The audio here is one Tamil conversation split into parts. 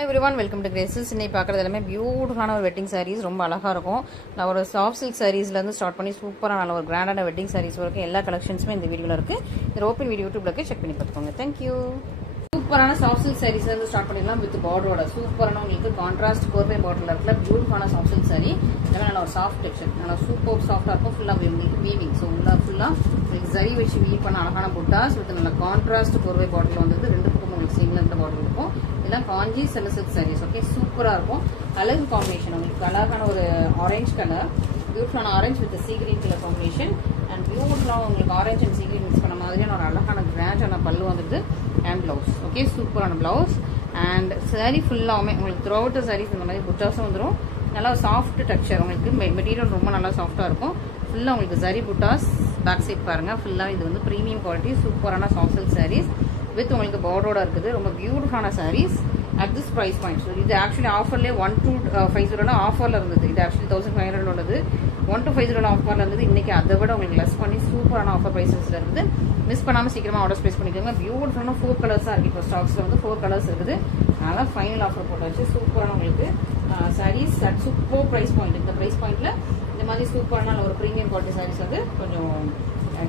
everyone, welcome to Graces. இன்னைக்கு பார்க்குறது எல்லாமே பியூட்டிஃபுல்லான ஒரு வெட்டிங் சாரீஸ், ரொம்ப அழகாக இருக்கும். நான் ஒரு சாஃப்ட் சில்க் சாரீஸ்லேருந்து ஸ்டார்ட் பண்ணி சூப்பராக நல்ல ஒரு கிராண்டான வெட்டிங் சாரீஸ் வரைக்கும் எல்லா கலெக்ஷன்ஸுமே இந்த வீடியோவில் இருக்குது. இந்த ஓப்பன் வீடியோ யூடியூப்ல செக் பண்ணி பார்த்துக்கோங்க. தேங்க்யூ. சூப்பரான சாஃப்ட் சில்க் சாரீஸ்லேருந்து ஸ்டார்ட் பண்ணிடலாம். வித் பார்டரோட சூப்பரான உங்களுக்கு கான்ட்ராஸ்ட் கோர்பை பார்டரில் இருக்கிற பியூட்டிஃபுல்லான சாஃப்ட் சில்க் சாரீ. எல்லாமே நல்ல ஒரு சாஃப்ட் டெக்ஸ்சர், நல்லா சூப்பர் சாஃப்டாக இருக்கும். ஃபுல்லாக உங்களுக்கு வீவிங், ஸோ ஃபுல்லாக உங்களுக்கு சரி வச்சு வீவ் பண்ண அழகான புட்டாஸ் வித் நல்ல கான்ட்ராஸ்ட் கோர்பை பார்டரில் வந்து ரெண்டு பக்கம் உங்களுக்கு சிங்கிள் இருந்த பார்டர் இருக்கும். இதெல்லாம் காஞ்சி செல்ல சில்க் சாரீஸ். ஓகே, சூப்பராக இருக்கும். அழகு காம்பினேஷன், உங்களுக்கு அழகான ஒரு ஆரஞ்ச் கலர், பியூட்டிஃபுல்லான orange with sea green colour combination and பியூட்டிஃபுல்லாக உங்களுக்கு orange and sea green mix பண்ண மாதிரியான ஒரு அழகான கிராண்டான பல்லு வந்துட்டு அண்ட் பிளவுஸ். ஓகே, சூப்பரான பிளவுஸ் அண்ட் சாரீ ஃபுல்லாகவுமே உங்களுக்கு த்ரூ அவுட் சாரீஸ் இந்த மாதிரி புட்டாஸும் வந்துடும். நல்லா சாஃப்ட் டெக்ஸ்சர், உங்களுக்கு மெட்டீரியல் ரொம்ப நல்லா சாஃப்டாக இருக்கும். ஃபுல்லாக உங்களுக்கு சரி புட்டாஸ். பேக் சைட் பாருங்கள், ஃபுல்லாக இது வந்து ப்ரீமியம் குவாலிட்டி சூப்பரான சாஃப்ட் சில்க் சாரீஸ் வித் உங்களுக்கு பார்டரோட இருக்குது. ரொம்ப பியூட்டிஃபுல்லான saris at this price point. So இது ஆக்சுவலி ஆஃபர்லேயே 1250 ஆஃபரில் இருந்தது. இது ஆக்சுவலி 1500 உள்ளது. 1250 ஆஃபரில் இருந்தது. இன்றைக்கி அதை விட உங்களுக்கு லெஸ் பண்ணி சூப்பரான ஆஃபர் ப்ரைஸஸில் இருக்குது. மிஸ் பண்ணாமல் சீக்கிரமாக ஆர்டர் ப்ளேஸ் பண்ணிக்கோங்க. பியூட்டிஃபுல்லான 4 கலர்ஸாக இருக்குது. இப்போ ஸ்டாக்ஸில் வந்து 4 கலர்ஸ் இருக்குது. அதனால் ஃபைனல் ஆஃபர் போட்டாச்சு. சூப்பரான உங்களுக்கு saris at super price point. இந்த ப்ரைஸ் பாயிண்ட்டில் இந்த மாதிரி சூப்பரான ஒரு ப்ரீமியம் குவாலிட்டி சாரீஸ் வந்து கொஞ்சம்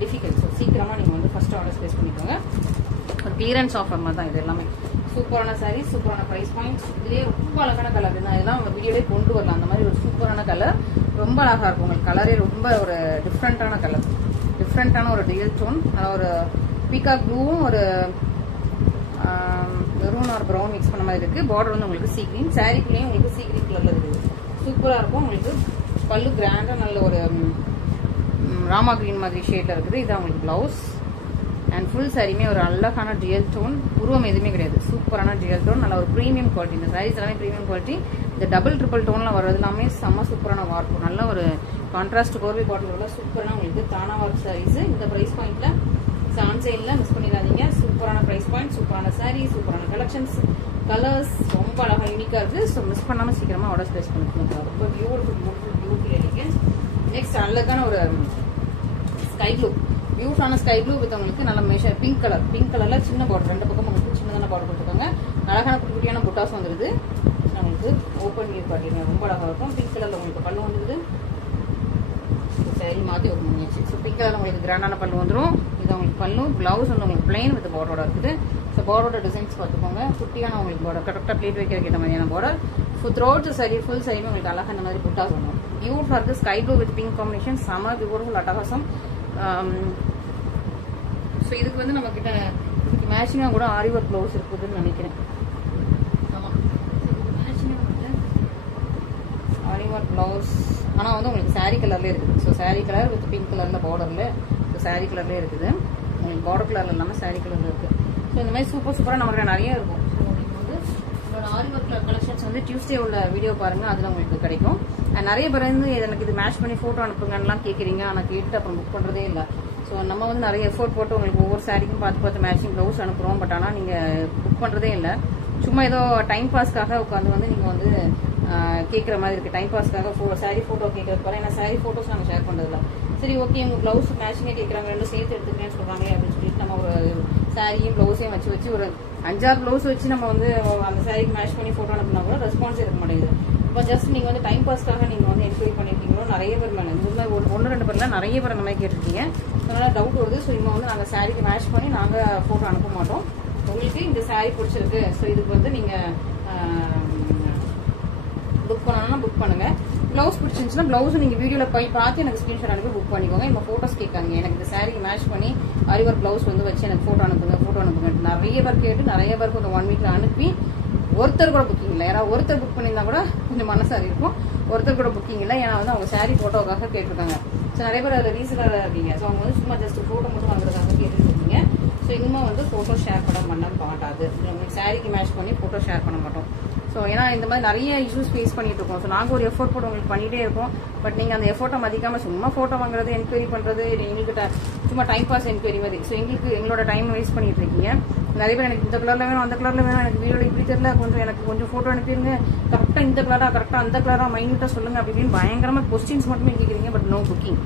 டிஃபிகல்ட். ஸோ சீக்கிரமாக நீங்கள் வந்து ஃபஸ்ட்டு ஆர்டர் ப்ளேஸ் பண்ணிக்கோங்க. ஒரு கிளியரன்ஸ் ஆஃபர் மாதிரி தான் இது எல்லாமே. சூப்பரான சாரீஸ், சூப்பரான ப்ரைஸ் பாயிண்ட்ஸ். இதுலேயே ரொம்ப அழகான கலர், நான் இதெல்லாம் உங்கள் வீடியோலேயே கொண்டு வரலாம். அந்த மாதிரி ஒரு சூப்பரான கலர், ரொம்ப அழகாக இருக்கும். உங்களுக்கு கலரே ரொம்ப ஒரு டிஃப்ரெண்ட்டான கலர், டிஃப்ரெண்ட்டான ஒரு டியல் டோன். அதாவது ஒரு பீகாக் ப்ளூவும் ஒரு மெரூன் ஒரு ப்ரௌன் மிக்ஸ் பண்ண மாதிரி இருக்குது. பார்டர் வந்து உங்களுக்கு சீ கிரீன், சாரீக்குள்ளேயும் உங்களுக்கு சீ கிரீன் கலரில் இருக்குது. சூப்பராக இருக்கும். உங்களுக்கு பல்லு கிராண்டாக நல்ல ஒரு ராமா கிரீன் மாதிரி ஷேடில் இருக்குது. இதுதான் உங்களுக்கு ப்ளவுஸ் அண்ட் ஃபுல் சாரியுமே ஒரு அழகான டியல் டோன். உருவம் எதுவுமே கிடையாது, சூப்பரான டியல் டோன். நல்ல ஒரு ப்ரீமியம் குவாலிட்டி. இந்த சாரீஸ் எல்லாமே ப்ரீமியம் குவாலிட்டி. இந்த டபுள் ட்ரிபிள் டோன்லாம் வர்றது எல்லாமே செம்ம சூப்பரான வார்ப்பு. நல்ல ஒரு கான்ட்ராஸ்ட் கோர்வை பாட்டிலோட சூப்பரான உங்களுக்கு தானா வார்ப் சாரீஸ். இந்த ப்ரைஸ் பாயிண்ட்ல ஆன்சைனில் மிஸ் பண்ணிடாதீங்க. சூப்பரான ப்ரைஸ் பாயிண்ட், சூப்பரான சாரீ, சூப்பரான கலெக்ஷன்ஸ், கலர்ஸ் ரொம்ப அழகாக யூனிக்காக இருக்குது. ஸோ மிஸ் பண்ணாமல் சீக்கிரமாக ஆர்டர் ப்ளேஸ் பண்ணிக்கோங்க. ரொம்ப பியூட்டிஃபுல் எலிகன்ஸ். நெக்ஸ்ட் அழகான ஒரு ஸ்கை ப்ளூ, பியூட்டிஃபுல்லான ஸ்கை ப்ளூ வித் உங்களுக்கு நல்ல மேஷர் பிங்க் கலர்ல சின்ன பார்டர், ரெண்டு பக்கம் உங்களுக்கு சின்னதான பார்டர் கொடுத்துருக்காங்க. அழகான குட்டி குட்டியான புட்டாஸ் வந்துருது. உங்களுக்கு ஓப்பன் வியூ காட்டிடுங்க, ரொம்ப அழகாக இருக்கும். பிங்க் கலர்ல உங்களுக்கு பல்லு வந்துருது. சரி மாற்றி ஒரு முடிஞ்சிச்சு. ஸோ பிங்க் கலர் உங்களுக்கு கிராண்டான பல்லு வந்துடும். இது உங்களுக்கு பல்லு. பிளவுஸ் வந்து உங்களுக்கு பிளைன் வித் பார்டரோட இருக்குது. ஸோ பார்டரோட டிசைன்ஸ் பார்த்துக்கோங்க. குட்டியான உங்களுக்கு பார்டர், கரெக்டாக பிளேட் வைக்கிற கேட்ட மாதிரியான பார்டர். ஸோ த்ரூ அவுட் சரி ஃபுல் சரியுமே உங்களுக்கு அழகாக இந்த மாதிரி புட்டாஸ் வந்துடும். பியூட்டிஃபுல்லாக இருக்குது. Sky blue with pink combination, செம பியூட்டிஃபுல் அட்டகாசம். ஸோ இதுக்கு வந்து நம்ம கிட்ட இதுக்கு மேட்சிங்காக கூட ஆரி ஒர்க் ப்ளவுஸ் இருக்குதுன்னு நினைக்கிறேன். ஆமாம், மேட்சிங்காக வந்து ஆரி ஒர்க் ப்ளவுஸ். ஆனால் வந்து உங்களுக்கு சாரீ கலர்லேயே இருக்குது. So sari colour with pink கலரில் பார்டரில், ஸோ சாரீ கலர்லேயே இருக்குது. உங்களுக்கு பார்டர் கலரில் இல்லாமல் சாரீ கலரில் இருக்குது. ஸோ இந்த மாதிரி சூப்பராக நமக்கு நிறைய இருக்கும். ஸோ உங்களுக்கு வந்து உங்களோட ஆரி ஒர்க் கலெக்ஷன்ஸ் வந்து டியூஸ்டே உள்ள வீடியோ பாருங்கள், அதில் உங்களுக்கு கிடைக்கும். நிறைய பேர் வந்து எனக்கு இது மேட்ச் பண்ணி ஃபோட்டோ அனுப்புங்கலாம் கேட்குறீங்க. ஆனால் கேட்டு அப்புறம் புக் பண்ணுறதே இல்லை. ஸோ நம்ம வந்து நிறைய எஃபோர்ட் போட்டு உங்களுக்கு ஒவ்வொரு சாரிக்கும் பார்த்து மேட்சிங் ப்ளவுஸ் அனுப்புகிறோம். பட் ஆனால் நீங்கள் புக் பண்ணுறதே இல்லை. சும்மா ஏதோ டைம் பாஸ்க்காக உட்காந்து வந்து நீங்கள் வந்து கேட்குற மாதிரி இருக்குது. டைம் பாஸ்க்காக சாரி ஃபோட்டோ கேட்குறது போல. ஏன்னா சாரி ஃபோட்டோஸ் நாங்கள் ஷேர் பண்ணுறதில்ல. சரி ஓகே, உங்கள் ப்ளவுஸ் மேட்சிங்கே கேட்குறாங்க, ரெண்டும் சேர்த்து எடுத்துக்கிறேன்னு சொல்கிறாங்களே அப்படின்னு சொல்லிட்டு நம்ம ஒரு சாரியும் ப்ளவுஸையும் வச்சு ஒரு 5-6 ப்ளவுஸ் வச்சு நம்ம வந்து அந்த சாரிக்கு மேட்ச் பண்ணி ஃபோட்டோ அனுப்புனா கூட ரெஸ்பான்ஸ் இருக்க மாட்டேங்குது. இப்போ ஜஸ்ட் நீங்கள் வந்து டைம் பாஸ்க்காக நீங்கள் வந்து என்கொயரி பண்ணியிருக்கீங்களோ நிறைய பேர் மேலே இந்த மாதிரி 1-2 பேர்லாம் நிறைய பேர் அந்த மாதிரி கேட்டிருக்கீங்க. அதனால் டவுட் வருது. ஸோ இப்போ வந்து நாங்கள் சாரிக்கு மேட்ச் பண்ணி நாங்கள் ஃபோட்டோ அனுப்ப மாட்டோம். உங்களுக்கு இந்த சாரி பிடிச்சிருக்கு, ஸோ இதுக்கு வந்து நீங்கள் புக் பண்ணணும்னா புக் பண்ணுங்கள். ப்ளவுஸ் பிடிச்சிருந்துச்சுன்னா ப்ளவுஸ் நீங்கள் வீடியோவில் போய் பார்த்து எனக்கு ஸ்க்ரீன்ஷாட் அனுப்பி புக் பண்ணிக்கோங்க. இப்போ ஃபோட்டோஸ் கேட்காங்க, எனக்கு இந்த சாரிக்கு மேட்ச் பண்ணி அரிவர் ப்ளவுஸ் வந்து வச்சு எனக்கு ஃபோட்டோ அனுப்புங்க. நிறைய பேர் கேட்டு நிறைய பேருக்கு ஒரு 1 வீக்கில் அனுப்பி ஒருத்தர் கூட புக்கிங் இல்லை. யாராவது ஒருத்தர் புக் பண்ணியிருந்தா கூட கொஞ்சம் மனசாரி இருக்கும். ஒருத்தர் கூட புக்கிங் இல்லை. ஏன்னா வந்து அவங்க சாரி ஃபோட்டோக்காக கேட்டிருக்காங்க. ஸோ நிறைய பேர் அதில் ரீசனராக இருக்கீங்க. ஸோ அவங்க வந்து சும்மா ஜஸ்ட் ஃபோட்டோ மட்டும் வாங்குறதுக்காக கேட்டுட்டு இருக்கீங்க. ஸோ இன்னும் வந்து ஃபோட்டோ ஷேர் பண்ண மாட்டாது. உங்களுக்கு சாரிக்கு மேட்ச் பண்ணி ஃபோட்டோ ஷேர் பண்ண மாட்டோம். ஸோ ஏன்னா இந்த மாதிரி நிறைய இஷ்யூஸ் ஃபேஸ் பண்ணிட்டு இருக்கோம். ஸோ நாங்கள் ஒரு எஃபோர்ட் போட்டு உங்களுக்கு பண்ணிகிட்டே இருக்கோம். பட் நீங்கள் அந்த எஃபோர்ட்டை மதிக்காமல் சும்மா ஃபோட்டோ வாங்குறது, என்கொயரி பண்ணுறது, எங்களுக்கு சும்மா டைம் பாஸ் என்கொயரி மாதிரி. ஸோ எங்களோட டைம் வேஸ்ட் பண்ணிட்டு இருக்கீங்க. நிறைய பேர் எனக்கு இந்த கலரில் வேணும், அந்த கலரில் வேணும், எனக்கு வீடியோவில் இப்படி தெரியல, எனக்கு கொஞ்சம் ஃபோட்டோ அனுப்பிடுங்க, கரெக்டாக இந்த கலராக, கரெக்டாக அந்த கலராக மைன்யூட்டாக சொல்லுங்கள் அப்படின்னு பயங்கரமாக கொஸ்டின்ஸ் மட்டுமே கேட்குறீங்க. But no booking.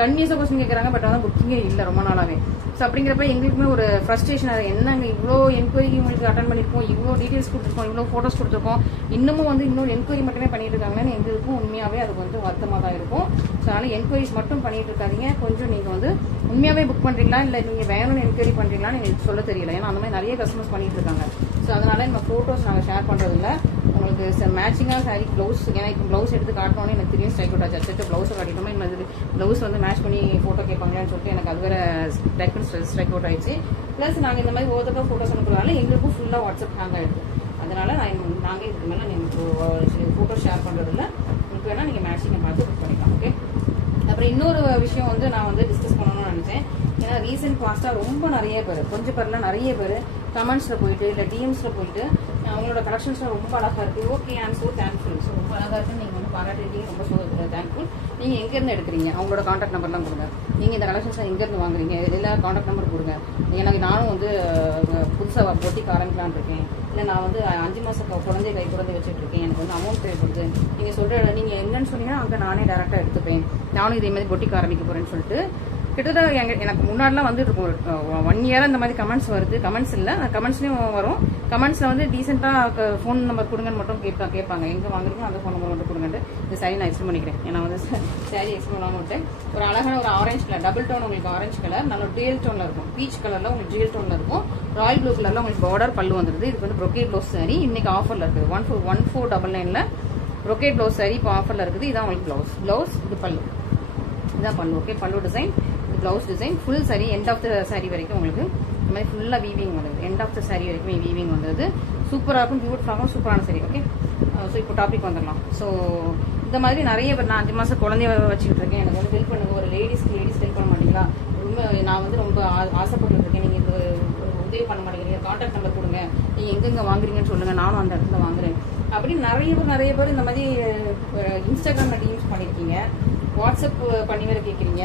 கன்வியஸாக கொஸ்டின் கேட்குறாங்க. பட் ஆனால் புக்கிங்கே இல்லை ரொம்ப நாளாவே. ஸோ அப்படிங்கிறப்ப எங்களுக்குமே ஒரு ஃப்ரஸ்ட்ரேஷன். அது என்னங்க இவ்வளோ என்கொயரி உங்களுக்கு அட்டன் பண்ணியிருக்கோம், இவ்வளோ டீட்டெயில்ஸ் கொடுத்துருக்கோம், இவ்வளோ ஃபோட்டோஸ் கொடுத்துருக்கோம், இன்னமும் வந்து இன்னொரு என்கொயரி மட்டுமே பண்ணிட்டு இருக்காங்கன்னு எங்களுக்கும் உண்மையாகவே அது கொஞ்சம் வருத்தமாக தான் இருக்கும். ஸோ அதனால் என்கொயரிஸ் மட்டும் பண்ணிட்டு இருக்காதீங்க. கொஞ்சம் நீங்கள் வந்து உண்மையாகவே புக் பண்ணுறீங்களா இல்லை நீங்கள் வேணும்னு என்கொயரி பண்ணுறீங்களான்னு எனக்கு சொல்ல தெரியல. ஏன்னா அந்த மாதிரி நிறைய கஸ்டமர்ஸ் பண்ணிட்டு இருக்காங்க. ஸோ அதனால நம்ம ஃபோட்டோஸ் நாங்கள் ஷேர் பண்ணுறதில்ல. உங்களுக்கு மேட்சிங்காக சாரி ப்ளவுஸ், ஏன்னா இப்போ ப்ளவுஸ் எடுத்து காட்டணும்னு எனக்கு தெரியும் ஸ்ட்ரைக் அவுட் ஆச்சு. அச்சட்டு ப்ளவுஸை காட்டிட்டோம்னா இந்த ப்ளவுஸ் வந்து மேட்ச் பண்ணி ஃபோட்டோ கேட்பாங்கன்னு சொல்லிட்டு எனக்கு அது வேறு ஸ்ட்ரைக் அவுட் ஆயிடுச்சு. ப்ளஸ் நாங்கள் இந்த மாதிரி ஒவ்வொருத்தருக்கா ஃபோட்டோஸ் அனுப்புறதுனால எங்களுக்கும் ஃபுல்லாக வாட்ஸ்அப் ஹேங் ஆகிடுது. அதனால நாங்கள் இதுக்கு மேலே நீங்கள் ஃபோட்டோ ஷேர் பண்ணுறதில்ல. உங்களுக்கு வேணால் நீங்கள் மேட்சிங்கை பார்த்து புக் பண்ணிக்கலாம். ஓகே. அப்புறம் இன்னொரு விஷயம் வந்து நான் வந்து டிஸ்கஸ் பண்ணணும்னு நினச்சேன். ஏன்னா ரீசெண்ட் பாஸ்ட்டாக ரொம்ப நிறைய பேர், கொஞ்சம் பேர்லாம் நிறைய பேர் கமெண்ட்ஸில் போயிட்டு இல்லை டிஎம்ஸில் போயிட்டு அவங்களோட கலெக்ஷன்ஸ்லாம் ரொம்ப அழகாக இருக்குது, okay I am so thankful, so ரொம்ப அழகாக இருக்குன்னு நீங்கள் வந்து பாராட்டிட்டீங்க, ரொம்ப ஸோ தேங்க்ஃபுல். நீங்கள் எங்கேருந்து எடுக்கிறீங்க, அவங்களோட காண்டாக்ட் நம்பர்லாம் கொடுங்க. நீங்கள் இந்த கலெக்ஷன்ஸ்லாம் எங்கேருந்து வாங்குறீங்க, எல்லா காண்டாக்ட் நம்பர் கொடுங்க. எனக்கு நானும் வந்து புதுசாக பொட்டிக்கு ஆரம்பிக்கலான் இருக்கேன், இல்லை நான் வந்து 5 மாதம் குழந்தை வச்சுட்டு இருக்கேன், எனக்கு வந்து அமௌண்ட் தேவைப்படுது, நீங்கள் சொல்கிற நீங்கள் என்னன்னு சொன்னீங்கன்னா அங்கே நானே டேரெக்டாக எடுத்துப்பேன், நானும் இதே மாதிரி பொட்டிக்கு ஆரம்பிக்க போகிறேன்னு சொல்லிட்டு கிட்டத்தட்ட எனக்கு முன்னாடிலாம் வந்து இருக்கும் 1 இயராக இந்த மாதிரி கமெண்ட்ஸ் வருது. கமெண்ட்ஸ் இல்லை, கமெண்ட்ஸ்லேயும் வரும். கமெண்ட்ஸில் வந்து டீசெண்டாக ஃபோன் நம்பர் கொடுங்கன்னு மட்டும் கேட்பாங்க. எங்கே வாங்குறீங்களோ அந்த ஃபோன் நம்பர் மட்டும் கொடுங்கன்ட்டு இந்த சாரி நான் எக்ஸ்பிளைன் பண்ணிக்கிறேன். ஏன்னா வந்து சாரி எக்ஸ்பிளைன் பண்ணாமல் விட்டேன். ஒரு அழகான ஒரு ஆரஞ்சு கலர், டபுள் டோன் உங்களுக்கு ஆரஞ்சு கலர், நல்ல டேல் டோனில் இருக்கும், பீச் கலரில் உங்களுக்கு ஜீல் டோனில் இருக்கும், ராயல் ப்ளூ கலரில் உங்களுக்கு பார்டர் பல்லு வந்துடுது. இதுக்கு வந்து ப்ரொக்கேட் ப்ளவுஸ் சாரி இன்னைக்கு ஆஃபரில் இருக்குது. 1499 ப்ரொக்கேட் ப்ளவுஸ் சாரி இப்போ ஆஃபரில் இருக்குது. இதான் உங்களுக்கு ப்ளவுஸ் இது பல்லு, இதுதான் pallu. Okay, pallu design, blouse design, full sari end of the sari வரைக்கும் உங்களுக்கு இந்த மாதிரி ஃபுல்லாக வீவிங் வருது. எண்ட் ஆஃப் த சாரி வரைக்குமே வீவிங் வந்தது. சூப்பராக இருக்கும், பியூட்டிஃபுல்லாகும், சூப்பரான சாரி. ஓகே, ஸோ இப்போ டாபிக் வந்துடலாம். ஸோ இந்த மாதிரி நிறைய பேர், நான் 5 மாதம் குழந்தைய வச்சுக்கிட்டு இருக்கேன், எனக்கு வந்து ஹெல்ப் பண்ணுங்க, ஒரு லேடிஸ் ஹெல்ப் பண்ண மாட்டீங்களா, ரொம்ப நான் வந்து ரொம்ப ஆசைப்பட்டு இருக்கேன், நீங்கள் இந்த உதவி பண்ண மாட்டேங்கிறீங்க, கான்டாக்ட் நம்பர் கொடுங்க, நீங்கள் எங்கெங்கே வாங்குறீங்கன்னு சொல்லுங்கள், நானும் அந்த இடத்துல வாங்குறேன் அப்படின்னு நிறைய பேர் இந்த மாதிரி இன்ஸ்டாகிராமில் டிஎம்ஸ் பண்ணியிருக்கீங்க, வாட்ஸ்அப் பண்ணி வேறு கேட்குறீங்க,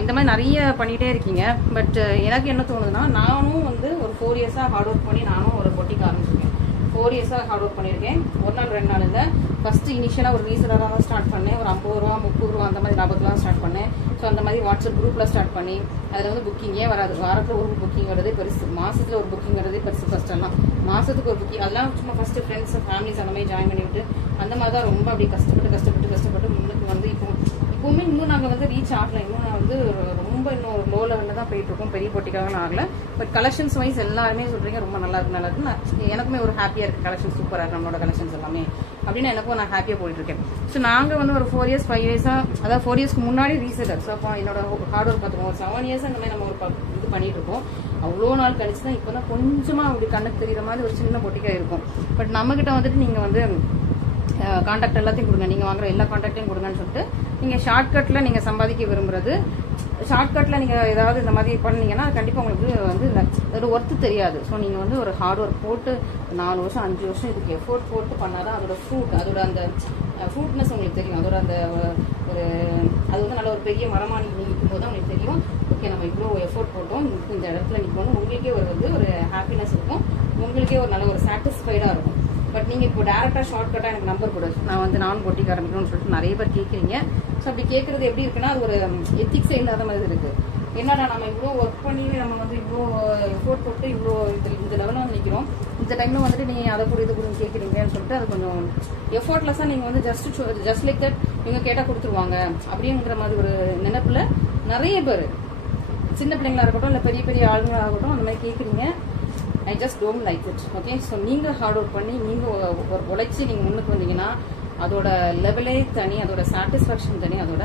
இந்த மாதிரி நிறைய பண்ணிகிட்டே இருக்கீங்க. பட் எனக்கு என்ன தோணுதுன்னா, நானும் வந்து ஒரு 4 இயர்ஸாக ஹார்ட் ஒர்க் பண்ணி நானும் ஒரு பொட்டிக்கு ஆரம்பிச்சிருக்கேன். 4 இயர்ஸாக ஹார்ட் ஒர்க் பண்ணியிருக்கேன். ஒரு நாள் 2 நாள் இல்லை, ஃபஸ்ட்டு இனிஷியலாக ஒரு ரீசெலராக தான் ஸ்டார்ட் பண்ணேன். ஒரு 50 ரூபா 30 ரூபா அந்த மாதிரி லாபத்தில் தான் ஸ்டார்ட் பண்ணேன். ஸோ அந்த மாதிரி வாட்ஸ்அப் குரூப்பில் ஸ்டார்ட் பண்ணி அதில் வந்து புக்கிங்கே வராது. வாரத்தில் ஒரு புக்கிங் வரதே பெருசு, மாதத்தில் ஒரு புக்கிங் வரதே பெருசு. ஃபஸ்ட்டெல்லாம் மாதத்துக்கு ஒரு புக்கிங், அதெல்லாம் சும்மா ஃபஸ்ட்டு ஃப்ரெண்ட்ஸ் ஃபேமிலிஸ் அந்த மாதிரி ஜாயின் பண்ணிவிட்டு அந்த மாதிரி தான் ரொம்ப அப்படி கஷ்டப்பட்டு முன்னுக்கு வந்து இப்போவுமே இன்னும் நாங்கள் வந்து ரீச் ஆகலை. இன்னும் நான் வந்து ரொம்ப இன்னும் லோ லெவலில் தான் போயிட்டுருக்கோம், பெரிய போட்டிக்காக ஆகலை. பட் கலெக்ஷன்ஸ் வைஸ் எல்லாருமே சொல்கிறீங்க ரொம்ப நல்லா இருக்கு. எனக்குமே ஒரு ஹாப்பியாக இருக்குது, கலெக்ஷன் சூப்பராக இருக்குது நம்மளோட கலெக்ஷன்ஸ் எல்லாமே அப்படின்னு எனக்கும் நான் ஹாப்பியாக போயிட்டுருக்கேன். ஸோ நாங்கள் வந்து ஒரு 4 இயர்ஸ் 5 இயர்ஸாக, அதாவது 4 இயர்ஸ்க்கு முன்னாடி ரீசெலர். ஸோ அப்போ என்னோட ஹார்ட் ஒர்க் பார்த்துருக்கோம். ஒரு 7 இயர்ஸ் அந்த மாதிரி நம்ம ஒரு இது பண்ணிட்டு இருக்கோம். அவ்வளோ நாள் கழிச்சு தான் இப்போ தான் கொஞ்சமாக அப்படி கண்ணுக்கு தெரிகிற மாதிரி ஒரு சின்ன பொட்டிக்காக இருக்கும். பட் நம்மக்கிட்ட வந்துட்டு நீங்கள் வந்து கான்டாக்ட் எல்லாத்தையும் கொடுங்க, நீங்கள் வாங்குற எல்லா கான்டாக்டையும் கொடுங்கன்னு சொல்லிட்டு நீங்கள் ஷார்ட்கட்டில் நீங்கள் சம்பாதிக்க விரும்புறது, ஷார்ட்கட்டில் நீங்கள் ஏதாவது இந்த மாதிரி பண்ணீங்கன்னா கண்டிப்பாக உங்களுக்கு வந்து அதோட ஒர்த்து தெரியாது. ஸோ நீங்கள் வந்து ஒரு ஹார்ட் ஒர்க் போட்டு 4 வருஷம் 5 வருஷம் இதுக்கு எஃபோர்ட் போட்டு பண்ணால் தான் அதோட அதோட அந்த ஃப்ரூட்னஸ் உங்களுக்கு தெரியும். அதோட அந்த ஒரு அது வந்து நல்ல ஒரு பெரிய மரமாக நீங்கள் நிற்கும் போது தான் உங்களுக்கு தெரியும், ஓகே நம்ம இவ்வளோ எஃபோர்ட் போட்டோம், இந்த இடத்துல நிற்கணும், உங்களுக்கே ஒரு ஹாப்பினஸ் இருக்கும், உங்களுக்கே ஒரு நல்ல ஒரு சாட்டிஸ்ஃபைடாக இருக்கும். பட் நீங்கள் இப்போ டேரெக்டாக ஷார்ட்கட்டாக எனக்கு நம்பர் கொடு, நான் பொட்டிக்கு ஆரம்பிக்கணும்னு சொல்லிட்டு நிறைய பேர் கேட்குறீங்க. ஸோ அப்படி கேட்குறது எப்படி இருக்குன்னா, அது ஒரு எத்திக்ஸே இல்லாத மாதிரி இருக்குது. என்னடா நம்ம இவ்வளோ ஒர்க் பண்ணி நம்ம வந்து இவ்வளோ எஃபோர்ட் போட்டு இவ்வளோ இந்த லெவலில் வந்து நிற்கிறோம், இந்த டைமில் வந்துட்டு நீங்கள் அதை கூட இது கூட கேட்குறீங்கன்னு சொல்லிட்டு அது கொஞ்சம் எஃபோர்ட்லெஸ்ஸாக நீங்கள் வந்து ஜஸ்ட் லைக் தட் இவங்க கேட்டால் கொடுத்துருவாங்க அப்படிங்கிற மாதிரி ஒரு நினைப்பில் நிறைய பேர், சின்ன பிள்ளைங்களா இருக்கட்டும் இல்லை பெரிய ஆளுங்களாக இருக்கட்டும், அந்த மாதிரி கேட்குறீங்க. I just don't like it. Okay, so நீங்கள் ஹார்ட் ஒர்க் பண்ணி நீங்கள் உழைச்சி நீங்கள் முன்னுக்கு வந்தீங்கன்னா அதோட லெவலே தனி, அதோட சாட்டிஸ்ஃபேக்ஷன் தனி, அதோட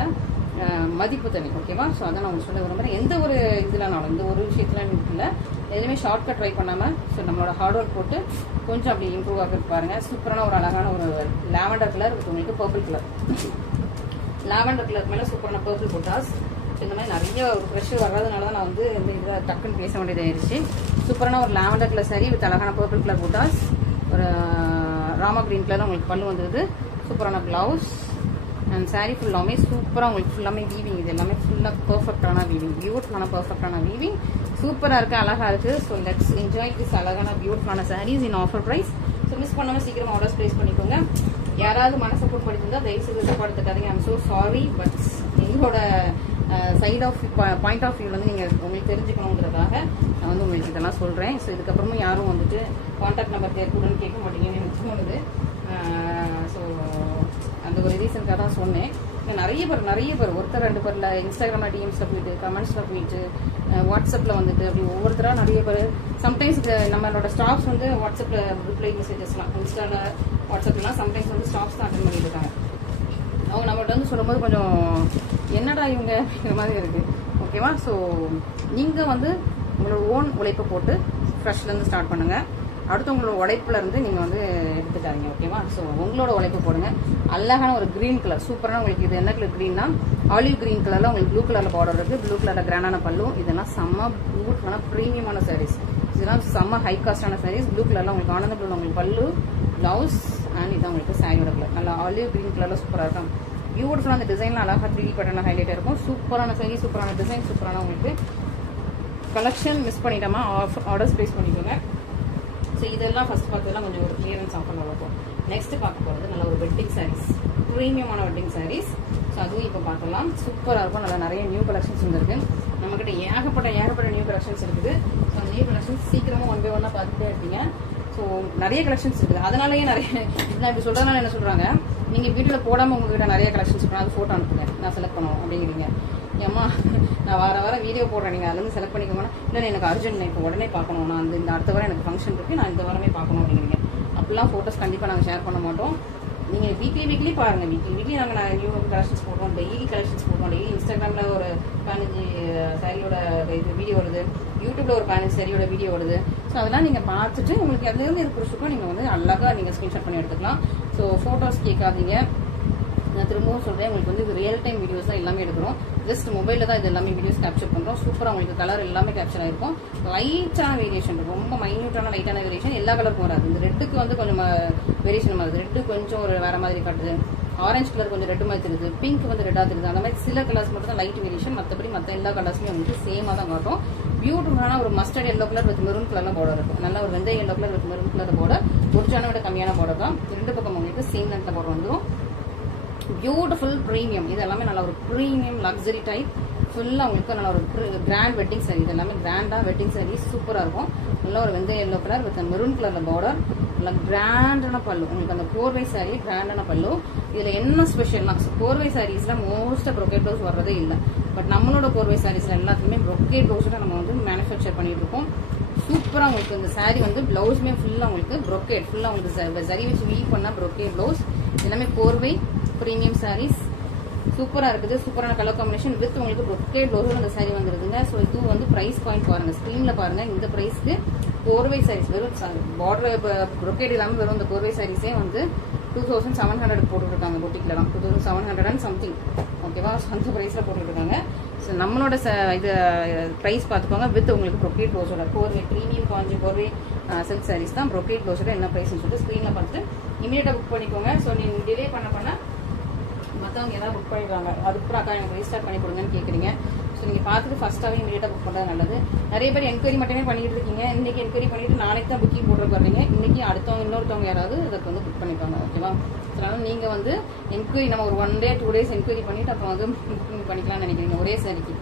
மதிப்பு தனி. ஓகேவா? ஸோ அதை நான் உங்களுக்கு சொல்ல விரும்புகிறேன். எந்த ஒரு இதுலனாலும், இந்த ஒரு விஷயத்துல இல்லை, எதுவுமே ஷார்ட்கட் ட்ரை பண்ணாமல் ஸோ நம்மளோட ஹார்ட் ஒர்க் போட்டு கொஞ்சம் அப்படி இம்ப்ரூவ் ஆகிறது பாருங்கள். சூப்பரான ஒரு அழகான ஒரு லாவெண்டர் கலர், உங்களுக்கு பர்பிள் கலர், லாவெண்டர் கலர் மேலே சூப்பரான பர்பிள் போட்டாஸ். இந்த மாதிரி நிறைய ஒரு ஃப்ரெஷ் வர்றதுனால தான் நான் வந்து இந்த இதில் டக்குன்னு பேச வேண்டியதாகிடுச்சு. சூப்பரான ஒரு லாவெண்டர் கலர் சாரி வித் அழகான பர்பிள் கலர் போட்டாஸ், ஒரு ராமா கிரீன் கலர் உங்களுக்கு பல்லு வந்தது, சூப்பரான பிளவுஸ் அண்ட் சாரீ ஃபுல்லாமே சூப்பராக உங்களுக்கு ஃபுல்லாமே வீவிங், இது எல்லாமே ஃபுல்லாக பர்ஃபெக்டான வீவிங், பியூட்டிஃபுல்லான பர்ஃபெக்டான வீவிங், சூப்பராக இருக்குது, அழகாக இருக்குது. ஸோ லெட்ஸ் என்ஜாய் திஸ் அழகான பியூட்டிஃபுல்லான சாரீஸ் இன் ஆஃபர் ப்ரைஸ். ஸோ மிஸ் பண்ணாமல் சீக்கிரம் ஆர்டர்ஸ் ப்ளேஸ் பண்ணிக்கோங்க. யாராவது மனசை போட்டு படிச்சிருந்தா தயவுசெய்து படுத்துக்காதீங்க. ஐம் ஸோ சாரி, பட் எங்களோட side of point of view வந்து நீங்கள் உங்களுக்கு தெரிஞ்சுக்கணுங்கிறதுக்காக நான் வந்து உங்களுக்கு இதெல்லாம் சொல்கிறேன். ஸோ இதுக்கப்புறமும் யாரும் வந்துட்டு கான்டாக்ட் நம்பர் கூடன்னு கேட்க மாட்டீங்கன்னு எனக்கு தோணுது. ஸோ அந்த ஒரு ரீசனுக்காக தான் சொன்னேன். நிறைய பேர் ஒருத்தர் 2 பேர் இல்லை, இன்ஸ்டாகிராமில் டிஎம்ஸில் போயிட்டு கமெண்ட்ஸில் போயிட்டு வாட்ஸ்அப்பில் வந்துட்டு அப்படி ஒவ்வொருத்தராக நிறைய பேர் சம்டைம்ஸ் நம்மளோட ஸ்டாஃப்ஸ் வந்து வாட்ஸ்அப்பில் ரிப்ளை மெசேஜஸ்லாம் இன்ஸ்டாவில் வாட்ஸ்அப்லாம் சம்டைம்ஸ் வந்து ஸ்டாஃப்ஸ் தான் அட்டென்ட் பண்ணிட்டு இருக்காங்க. அவங்க நம்மள்ட்ட வந்து சொல்லும்போது கொஞ்சம் என்னடா இவங்க அப்படிங்கிற மாதிரி இருக்குது. ஓகேவா? ஸோ நீங்கள் வந்து உங்களோட ஓன் உழைப்பை போட்டு ஃப்ரெஷ்லேருந்து ஸ்டார்ட் பண்ணுங்கள். அடுத்து உங்களோட உழைப்புல இருந்து நீங்கள் வந்து எடுத்துக்காதீங்க. ஓகேவா? ஸோ உங்களோட உழைப்பு போடுங்க. அழகான ஒரு க்ரீன் கலர் சூப்பரான உங்களுக்கு இது என்ன கலர் க்ரீன்னா ஆலிவ் க்ரீன் கலரில் உங்களுக்கு ப்ளூ கலரில் பார்டர் இருக்குது. ப்ளூ கலரில் கிராண்டான பல்லு. இதெல்லாம் செம்ம பியூட்டிஃபுல்லான ப்ரீமியமான சாரீஸ். இதெல்லாம் செம்ம ஹை காஸ்டான சாரீஸ். ப்ளூ கலரில் உங்களுக்கு ஆனந்த ப்ளூவில் உங்களுக்கு பல்லு ப்ளவுஸ் அண்ட் இதான் உங்களுக்கு சாரியோட கலர். நல்லா ஆலிவ் க்ரீன் கலரில் சூப்பராக இருக்கும். பியூட்டிஃபுல்லாக அந்த டிசைன்லாம் அழகாக 3D பேட்டர்னில் ஹைலைட்டாக இருக்கும். சூப்பரான சாரீ, சூப்பரான டிசைன், சூப்பரான உங்களுக்கு கலெக்ஷன். மிஸ் பண்ணிட்டோமா ஆர்டர்ஸ் ப்ளேஸ் பண்ணிக்கோங்க. ஸோ இதெல்லாம் ஃபஸ்ட் பார்த்ததெல்லாம் கொஞ்சம் ஒரு கிளியரன்ஸ் ஆஃபரில் இருக்கும். நெக்ஸ்ட் பார்க்க போகிறது நல்ல ஒரு வெட்டிங் சாரீஸ், ப்ரீமியமான வெட்டிங் சாரீஸ். ஸோ அதுவும் இப்போ பார்க்கலாம். சூப்பராக இருக்கும். நல்லா நிறைய நியூ கலெக்ஷன்ஸ் வந்துருக்கு நம்மக்கிட்ட. ஏகப்பட்ட நியூ கலெக்ஷன்ஸ் இருக்குது. ஸோ அந்த நியூ கலெக்ஷன்ஸ் சீக்கிரமாக 1 by 1 பார்த்துட்டே இருப்பீங்க. ஸோ நிறைய கலெக்ஷன்ஸ் இருக்குது. அதனாலேயே நான் இப்படி சொல்கிறதுனால என்ன சொல்கிறாங்க, நீங்கள் வீடியோவில் போடாமல் உங்ககிட்ட நிறைய கலெக்ஷன்ஸ் இருக்கணும், அது ஃபோட்டோ அனுப்புங்க, நான் செலக்ட் பண்ணுவோம் அப்படிங்கிறீங்க. ஏம்மா நான் வார வீடியோ போடுறேன், நீங்கள் அதுலேருந்து செலக்ட் பண்ணிக்கோங்கன்னா இல்லை எனக்கு அர்ஜென்ட், இப்போ உடனே பார்க்கணும், நான் இந்த அடுத்த வாரம் எனக்கு ஃபங்க்ஷன் இருக்குது, நான் இந்த வாரமே பார்க்கணும் அப்படிங்கிறீங்க. அப்படிலாம் ஃபோட்டோஸ் கண்டிப்பாக நாங்கள் ஷேர் பண்ண மாட்டோம். நீங்கள் வீக்லி பாருங்கள். வீக்லி நாங்கள் நியூ கலெக்ஷன்ஸ் போடுவோம், டெய்லி கலெக்ஷன்ஸ் போடுவோம். டெய்லி இன்ஸ்டாகிராமில் ஒரு 15 சாரியோட இது வீடியோ வருது, யூடியூப்ல ஒரு 15 சாரியோட வீடியோ வருது. ஸோ அதெல்லாம் நீங்கள் பார்த்துட்டு உங்களுக்கு அதுலேருந்து இருக்கிற சுக்கம் நீங்கள் வந்து அழகாக நீங்கள் ஸ்க்ரீன்ஷாட் பண்ணி எடுத்துக்கலாம். ஸோ ஃபோட்டோஸ் கேட்காதீங்க. நான் திரும்பவும் சொல்கிறேன், உங்களுக்கு வந்து இது ரியல் டைம் வீடியோஸ் தான் எல்லாமே எடுக்கிறோம். ஜஸ்ட் மொபைலில் தான் இது எல்லாமே வீடியோஸ் கேப்சர் பண்ணுறோம். சூப்பராக உங்களுக்கு கலர் எல்லாமே கேப்சர் ஆகிருக்கும். லைட்டான வேரியேஷன், ரொம்ப மைன்யூட்டான லைட்டான வேரியேஷன். எல்லா கலருக்கும் வராது. இந்த ரெட்டுக்கு வந்து கொஞ்சம் வேரியேஷன் வருது. ரெட்டு கொஞ்சம் ஒரு வேறு மாதிரி காட்டுது. ஆரஞ்சு கலர் கொஞ்சம் ரெட்டு மாதிரி தெரியுது. பிங்க் வந்து ரெட்டாக தெரியுது. அந்த மாதிரி சில கலர்ஸ் மட்டும் தான் லைட் வேரியேஷன். மற்றபடி மற்ற எல்லா கலர்ஸுமே உங்களுக்கு சேமாக தான் காட்டும். பியூட்டிஃபுல்லான ஒரு mustard yellow colour with maroon கலர்ல பார்டர் இருக்கும். நல்ல ஒரு வெந்தய yellow colour with maroon colour border. ஒரிஜினலை விட கம்மியான பார்டர் தான். 2 பக்கம் உங்களுக்கு சேம் லென்த்ல பார்டர் வந்துடும். Beautiful premium. இது எல்லாமே நல்ல ஒரு ப்ரீமியம் லக்ஸரி டைப். ஃபுல்லாக உங்களுக்கு நல்ல ஒரு கிராண்ட் வெட்டிங் சாரீ. இது எல்லாமே கிராண்டாக வெட்டிங் சாரீ சூப்பராக இருக்கும். நல்ல ஒரு வெந்தய எல்லோ கலர் வித் மெரூன் கலரில் பார்டர். நல்லா கிராண்டான பல்லு. உங்களுக்கு அந்த கோர்வை சாரீ கிராண்டான பல்லு. இதில் என்ன ஸ்பெஷல்னா, கோர்வை சாரீஸில் மோஸ்ட்டாக ப்ரொக்கேட் ப்ளவுஸ் வர்றதே இல்லை. பட் நம்மளோட கோர்வை சாரீஸில் எல்லாத்துலேயுமே ப்ரொக்கேட் ப்ளவுஸோட நம்ம வந்து மேனுஃபேக்சர் பண்ணிட்டு இருக்கோம். சூப்பராக உங்களுக்கு இந்த சாரீ வந்து ப்ளவுஸுமே ஃபுல்லாக உங்களுக்கு ப்ரொக்கேட், ஃபுல்லாக உங்களுக்கு சரி வச்சு வீவ் பண்ணால் ப்ரொக்கேட் ப்ளவுஸ். எல்லாமே கோர்வை ப்ரீமியம் சாரீஸ். சூப்பராக இருக்குது. சூப்பரான கலர் காம்பினேஷன் வித் உங்களுக்கு ப்ரொக்கேட் ப்ளவுஸோட அந்த சாரீ வந்துருதுங்க. ஸோ இது வந்து ப்ரைஸ் பாயிண்ட் பாருங்க, ஸ்க்ரீனில் பாருங்க. இந்த ப்ரைஸ்க்கு கோர்வை சாரீஸ் வெறும் பார்டர் ப்ரொக்கேட் இல்லாமல் வெறும் இந்த கோர்வை சாரீஸே வந்து 2700 போட்டுருக்காங்க. பொட்டிக்கில் தான் 2700 and something. ஓகேவா? அந்த ப்ரைஸில் போட்டுருக்காங்க. ஸோ நம்மளோட இது ப்ரைஸ் பார்த்துக்கோங்க. வித் உங்களுக்கு ப்ரொக்கேட் ப்ளவுஸோட கோர்வை ப்ரீமியம் காஞ்சி கோர்வை சில்க் சாரீஸ் தான். ப்ரொக்கேட் ப்ளவுஸோட என்ன ப்ரைஸ்ன்னு சொல்லிட்டு ஸ்க்ரீனில் பார்த்துட்டு இமீடியட்டாக புக் பண்ணிக்கோங்க. ஸோ நீங்கள் டிலே பண்ண மற்றவங்க ஏதாவது புக் பண்ணிடுவாங்க. அதுக்கப்புறம் அக்கா எனக்கு ரீஸ்டார்ட் பண்ணி கொடுங்கன்னு கேட்குறீங்க. ஸோ நீங்கள் பார்த்துட்டு ஃபஸ்ட்டாகவே இமீடியட்டாக புக் பண்ணுறது நல்லது. நிறைய பேர் என்கொயரி மட்டுமே பண்ணிட்டு இருக்கீங்க. இன்றைக்கி என்கொயரி பண்ணிவிட்டு நாளைக்கு தான் புக்கிங் போட்டு வர்றீங்க. இன்றைக்கி இன்னொருத்தவங்க யாராவது அதுக்கு வந்து புக் பண்ணிப்பாங்க. ஓகேவா? அதனால நீங்கள் வந்து என்கொயரி நம்ம ஒரு 1 day 2 days என்கொயரி பண்ணிவிட்டு அப்புறம் வந்து புக்கிங் பண்ணிக்கலாம்னு நினைக்கிறீங்க ஒரே சாரிக்கு.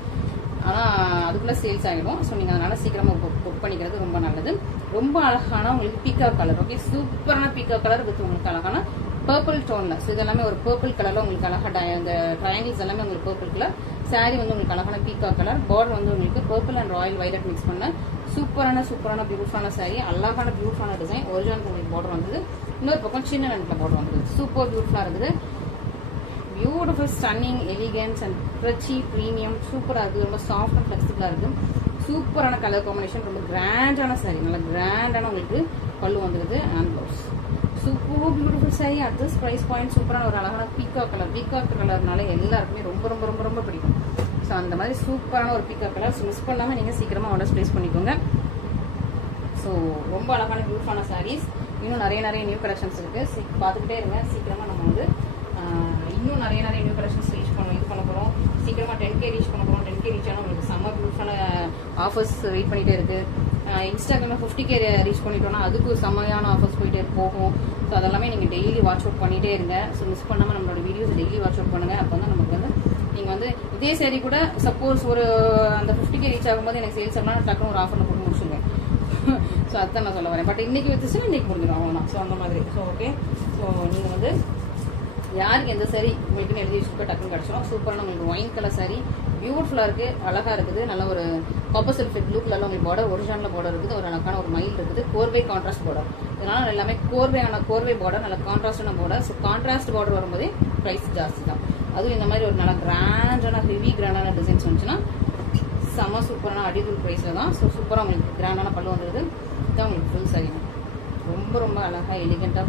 ஆனால் அதுக்குள்ளே சேல்ஸ் ஆகிடும். ஸோ நீங்கள் அதனால் சீக்கிரமாக புக் பண்ணிக்கிறது ரொம்ப நல்லது. ரொம்ப அழகான உங்களுக்கு பீகாக் கலர். ஓகே, சூப்பரான பீகாக் கலர் வித் உங்களுக்கு அழகான பர்பிள் டோனில். ஸோ இது எல்லாமே ஒரு பர்பிள் கலரில் உங்களுக்கு அழகாக இந்த ட்ரையாங்கிள்ஸ் எல்லாமே உங்களுக்கு பர்பிள் கலர். சாரீ வந்து உங்களுக்கு அழகான பீகாக் கலர். பார்டர் வந்து உங்களுக்கு purple and Royal violet mix பண்ண சூப்பரான பியூட்டிஃபுல்லான சாரீ. அழகான பியூட்டிஃபுல்லான டிசைன். ஒரிஜினல் உங்களுக்கு பார்டர் வந்தது. இன்னொரு பக்கம் சின்ன லென்த்ல பார்டர் வந்தது. சூப்பர் பியூட்டிஃபுல்லாக இருக்குது. பியூட்டிஃபுல் ஸ்டன்னிங் எலிகன்ஸ் அண்ட் ப்ரெச்சி ப்ரீமியம் சூப்பராக இருக்குது. ரொம்ப சாஃப்ட் அண்ட் ஃப்ளெக்சிபிளாக இருக்குது. சூப்பரான கலர் காம்பினேஷன். ரொம்ப கிராண்டான சாரீ. நல்லா கிராண்டான உங்களுக்கு பல்லு வந்துடுது and blouse. Super beautiful sari at this price point. சூப்பரான ஒரு அழகான பீகாக் கலர். பீகாக் கலர்னால எல்லாருக்குமே ரொம்ப ரொம்ப ரொம்ப ரொம்ப பிடிக்கும். ஸோ அந்த மாதிரி சூப்பரான ஒரு பீகாக் கலர். மிஸ் பண்ணாமல் நீங்கள் சீக்கிரமாக ஆர்டர்ஸ் ப்ளேஸ் பண்ணிக்கோங்க. ஸோ ரொம்ப அழகான பியூட்டிஃபுல்லான சாரீஸ். இன்னும் நிறைய நியூ கலெக்ஷன்ஸ் இருக்குது. பார்த்துக்கிட்டே இருங்க. சீக்கிரமாக நம்ம வந்து இன்னும் நிறைய நியூ கலெக்ஷன்ஸ் ரீச் பண்ண போகிறோம். சீக்கிரமாக 10K ரீச் பண்ண போகிறோம். 10K ரீச் ஆனால் உங்களுக்கு செம்ம பியூட்டிஃபுல்லான ஆஃபர்ஸ் வெயிட் பண்ணிகிட்டே இருக்குது. இன்ஸ்டாகிராமில் 50K ரீச் பண்ணிட்டோம்னா அதுக்கு செம்மையான ஆஃபர்ஸ் போயிட்டே போகும். ஸோ அதெல்லாமே நீங்கள் டெய்லி வாட்ச் அவுட் பண்ணிகிட்டே இருங்க. ஸோ மிஸ் பண்ணாமல் நம்மளோட வீடியோஸ் டெய்லி வாட்ச் அவுட் பண்ணுங்கள். அப்போ வந்து நமக்கு வந்து நீங்கள் வந்து இதே சாரி கூட சப்போஸ் ஒரு அந்த 50K ரீச் ஆகும்போது எனக்கு சேல்ஸ் ஆகலாம் டக்குனு ஒரு ஆஃபரில் போட்டு முடிச்சுருவேன். ஸோ அதுதான் நான் சொல்ல வரேன். பட் இன்னைக்கு வித்துச்சுன்னா இன்னைக்கு முடிஞ்சிடும் அவ்வளோதான். ஸோ அந்த மாதிரி. So okay. ஸோ நீங்கள் வந்து யாருக்கு எந்த சாரி உங்களுக்குன்னு எழுதி வச்சுருக்கோ டக்குன்னு கிடச்சிடும். சூப்பரான உங்களுக்கு ஒயின் கலர் சாரி பியூட்டிஃபுல்லாக இருக்குது, அழகாக இருக்குது. நல்ல ஒரு காப்பர் சில்க் ப்ளூ கலரில் உங்களுக்கு பார்டர் ஒரிஜினல் பார்டர் இருக்குது. ஒரு அழகான ஒரு மயில் இருக்குது. கோர்வை கான்ட்ராஸ்ட் பார்டர். இதனால எல்லாமே கோர்வை பார்டர், நல்ல கான்ட்ராஸ்டான பார்டர். ஸோ கான்ட்ராஸ்ட் பார்டர் வரும்போதே ப்ரைஸ் ஜாஸ்தி தான். அதுவும் இந்த மாதிரி ஒரு நல்ல கிராண்டான ஹெவி கிராண்டான டிசைன்ஸ் வந்துச்சுன்னா செம சூப்பரான அடிகுள் ப்ரைஸில் தான். ஸோ சூப்பராக உங்களுக்கு கிராண்டான பல்லு வந்துடுது. இதுதான் உங்களுக்கு ஃபுல் சாரி. ரொம்ப ரொம்ப அழகாக எலிகெண்ட்டாக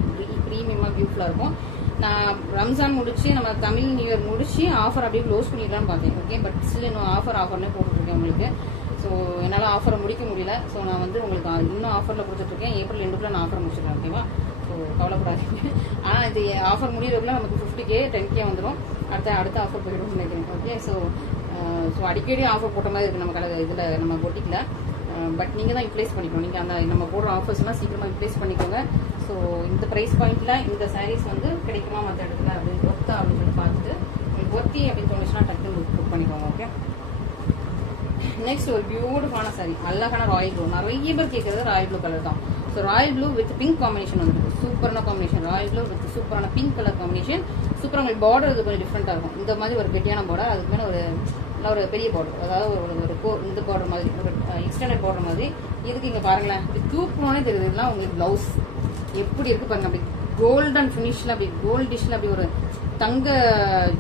ப்ரீமியமாக பியூட்டிஃபுல்லாக இருக்கும். நான் ரம்ஜான் முடிச்சு நம்ம தமிழ் நியூ இயர் முடிச்சு ஆஃபர் அப்படியே க்ளோஸ் பண்ணிடலான்னு பார்த்தேன். ஓகே. பட் ஸ்டில் இன்னும் ஆஃபர்னே போட்டுருக்கேன் உங்களுக்கு. ஸோ என்னால் ஆஃபரை முடிக்க முடியல. ஸோ நான் வந்து உங்களுக்கு இன்னும் ஆஃபரில் கொடுத்துட்ருக்கேன். ஏப்ரல் 2 நான் ஆஃபர் முடிச்சிருக்கேன். ஓகேவா? ஸோ கவலைப்படாதீங்க. ஆனால் இது ஆஃபர் முடியறதுக்குள்ள நமக்கு 50K 10K வந்துடும். அடுத்த ஆஃபர் போயிடும்னு நினைக்கிறேன். ஓகே. ஸோ அடிக்கடி ஆஃபர் போட்ட மாதிரி இருக்குது நம்ம இதில் நம்ம பொட்டிக்கில். பட் நீங்கள் தான் யூட்டிலைஸ் பண்ணிக்கணும். நீங்கள் அந்த நம்ம போடுற ஆஃபர்ஸ்லாம் சீக்கிரமாக யூட்டிலைஸ் பண்ணிக்கோங்க. ஸோ இந்த ப்ரைஸ் பாயிண்ட்டில் இந்த சாரீஸ் வந்து கிடைக்குமா மற்ற இடத்துல அப்படின்னு ஒர்த்தா அப்படின்னு சொல்லி பார்த்துட்டு உங்களுக்கு ஒர்த்தி அப்படின்னு தோணுச்சுன்னா டக்குன்னு புக் பண்ணிக்கோங்க. ஓகே. நெக்ஸ்ட் ஒரு பியூட்டிஃபுல்லான சாரி, அழகான ராயல் ப்ளூ. நிறைய பேர் கேட்கறது ராயல் ப்ளூ கலர் தான். So Royal blue with pink combination வந்துருக்கு. சூப்பரான காம்பினேஷன். ராயல் ப்ளூ வித் சூப்பரான பிங்க் கலர் காம்பினேஷன். சூப்பராக உங்களுக்கு பார்டர் இது கொஞ்சம் டிஃப்ரெண்ட்டாக இருக்கும். இந்த மாதிரி ஒரு கெட்டியான பார்டர், அதுக்கு மேலே ஒரு பெரிய பார்டர், அதாவது இந்த பார்டர் மாதிரி ஒரு எக்ஸ்டெண்டட் பார்டர் மாதிரி. இதுக்கு இங்கே பாருங்களேன், இப்படி தூக்கணும்னே தெரியுது. இதெல்லாம் உங்களுக்கு ப்ளவுஸ் எப்படி இருக்கு பாருங்க. அப்படி கோல்டன் ஃபினிஷ்ல, அப்படி கோல்டிஷ்ல, அப்படி ஒரு தங்க